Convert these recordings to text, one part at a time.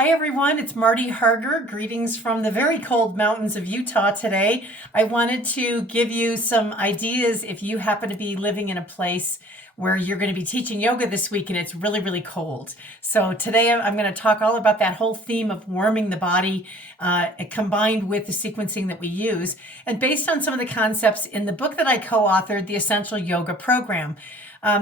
Hi everyone, it's Marty Harger. Greetings from the very cold mountains of Utah today. I wanted to give you some ideas if you happen to be living in a place where you're going to be teaching yoga this week and it's really, really cold. So today I'm going to talk all about that whole theme of warming the body combined with the sequencing that we use, and based on some of the concepts in the book that I co-authored, The Essential Yoga Program.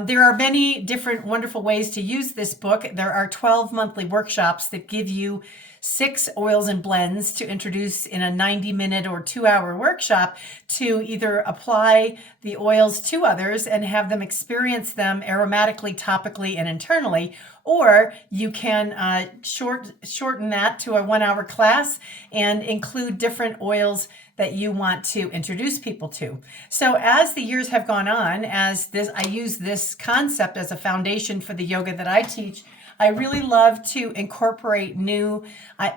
There are many different wonderful ways to use this book. There are 12 monthly workshops that give you 6 oils and blends to introduce in a 90-minute or 2-hour workshop to either apply the oils to others and have them experience them aromatically, topically, and internally, or you can shorten that to a 1-hour class and include different oils that you want to introduce people to. So as the years have gone on, I use this concept as a foundation for the yoga that I teach, I really love to incorporate new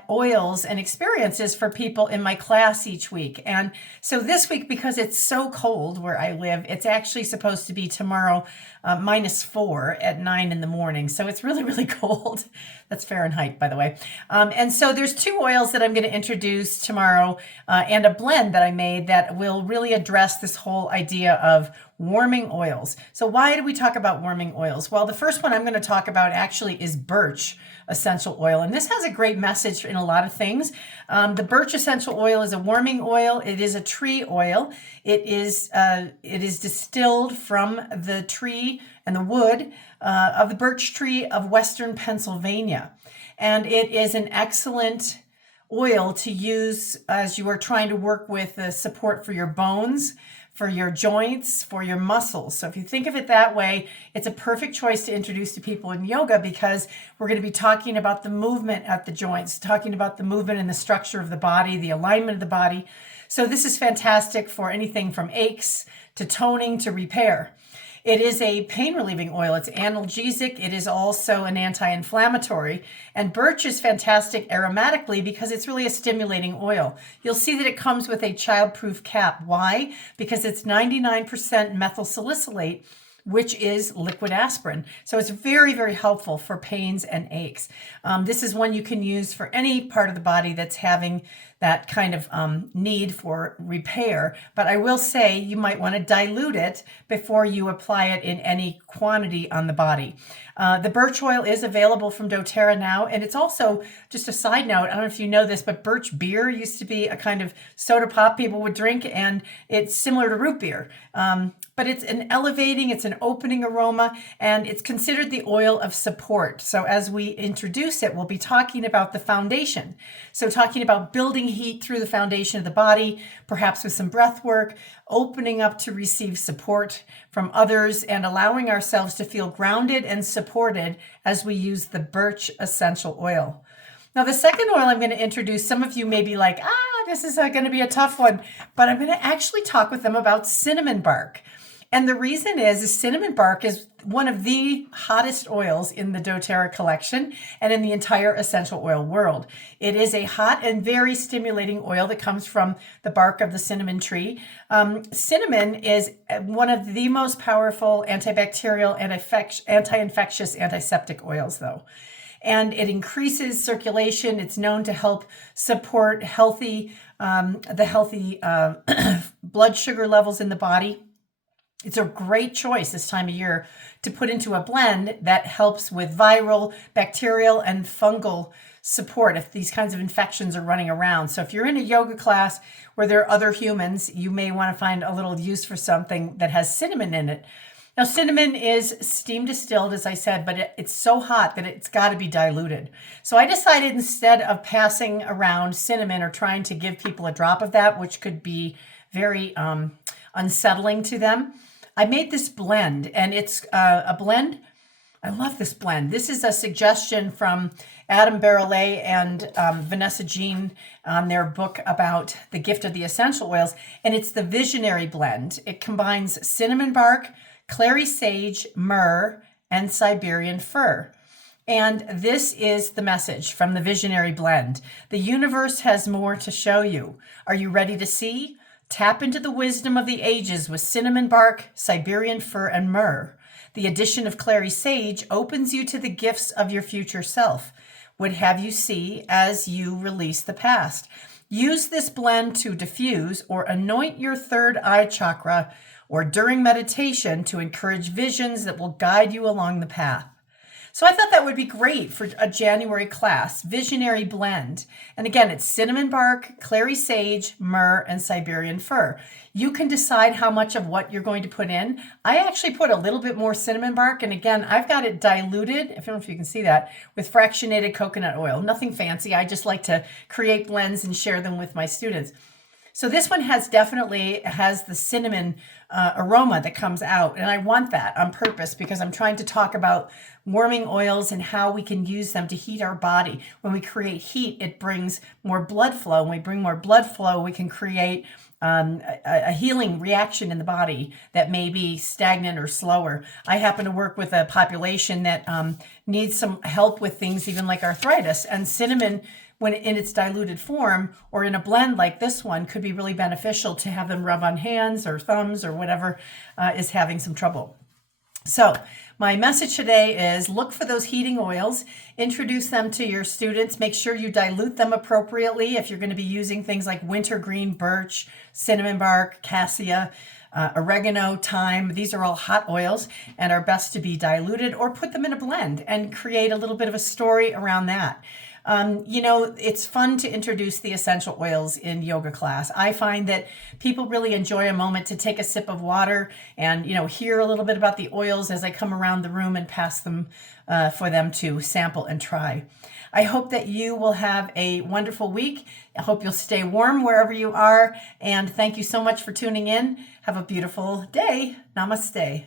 oils and experiences for people in my class each week. And so this week, because it's so cold where I live, it's actually supposed to be tomorrow -4 at 9 in the morning. So it's really, really cold. That's Fahrenheit, by the way. And so there's 2 oils that I'm going to introduce tomorrow and a blend that I made that will really address this whole idea of warming oils. So why do we talk about warming oils? Well, the first one I'm going to talk about actually is birch essential oil. And this has a great message in a lot of things. The birch essential oil is a warming oil. It is a tree oil. It is distilled from the tree and the wood of the birch tree of Western Pennsylvania. And it is an excellent oil to use as you are trying to work with the support for your bones, for your joints, for your muscles. So if you think of it that way, it's a perfect choice to introduce to people in yoga because we're going to be talking about the movement at the joints, talking about the movement and the structure of the body, the alignment of the body. So this is fantastic for anything from aches to toning to repair. It is a pain relieving oil. It's analgesic. It is also an anti-inflammatory. And birch is fantastic aromatically because it's really a stimulating oil. You'll see that it comes with a childproof cap. Why? Because it's 99% methyl salicylate, which is liquid aspirin. So it's very, very helpful for pains and aches. This is one you can use for any part of the body that's having that kind of need for repair. But I will say you might want to dilute it before you apply it in any quantity on the body. The birch oil is available from doTERRA now, and it's also, just a side note, I don't know if you know this, but birch beer used to be a kind of soda pop people would drink, and it's similar to root beer. But it's an opening aroma, and it's considered the oil of support. So as we introduce it, we'll be talking about the foundation. So talking about building heat through the foundation of the body, perhaps with some breath work, opening up to receive support from others, and allowing ourselves to feel grounded and supported as we use the birch essential oil. Now, the second oil I'm going to introduce, some of you may be like, this is going to be a tough one, but I'm going to actually talk with them about cinnamon bark. And the reason is cinnamon bark is one of the hottest oils in the doTERRA collection and in the entire essential oil world. It is a hot and very stimulating oil that comes from the bark of the cinnamon tree. Cinnamon is one of the most powerful antibacterial, anti-infectious, antiseptic oils, though. And it increases circulation. It's known to help support healthy blood sugar levels in the body. It's a great choice this time of year to put into a blend that helps with viral, bacterial, and fungal support if these kinds of infections are running around. So if you're in a yoga class where there are other humans, you may want to find a little use for something that has cinnamon in it. Now, cinnamon is steam distilled, as I said, but it's so hot that it's got to be diluted. So I decided instead of passing around cinnamon or trying to give people a drop of that, which could be very unsettling to them, I made this blend, and it's a blend. I love this blend. This is a suggestion from Adam Barrelet and Vanessa Jean on their book about the gift of the essential oils, and it's the Visionary blend. It combines cinnamon bark, clary sage, myrrh, and Siberian fir. And this is the message from the Visionary blend. The universe has more to show you. Are you ready to see? Tap into the wisdom of the ages with cinnamon bark, Siberian fir, and myrrh. The addition of clary sage opens you to the gifts of your future self. would have you see as you release the past. Use this blend to diffuse or anoint your third eye chakra or during meditation to encourage visions that will guide you along the path. So I thought that would be great for a January class, Visionary Blend. And again, it's cinnamon bark, clary sage, myrrh, and Siberian fir. You can decide how much of what you're going to put in. I actually put a little bit more cinnamon bark. And again, I've got it diluted, I don't know if you can see that, with fractionated coconut oil. Nothing fancy. I just like to create blends and share them with my students. So this one definitely has the cinnamon aroma that comes out. And I want that on purpose because I'm trying to talk about warming oils and how we can use them to heat our body. When we create heat, it brings more blood flow. When we bring more blood flow, we can create a healing reaction in the body that may be stagnant or slower. I happen to work with a population that needs some help with things even like arthritis, and cinnamon, when in its diluted form or in a blend like this one, could be really beneficial to have them rub on hands or thumbs or whatever is having some trouble. So my message today is look for those heating oils, introduce them to your students, make sure you dilute them appropriately if you're going to be using things like wintergreen, birch, cinnamon bark, cassia, oregano, thyme. These are all hot oils and are best to be diluted or put them in a blend and create a little bit of a story around that. It's fun to introduce the essential oils in yoga class. I find that people really enjoy a moment to take a sip of water and, hear a little bit about the oils as I come around the room and pass them for them to sample and try. I hope that you will have a wonderful week. I hope you'll stay warm wherever you are. And thank you so much for tuning in. Have a beautiful day. Namaste.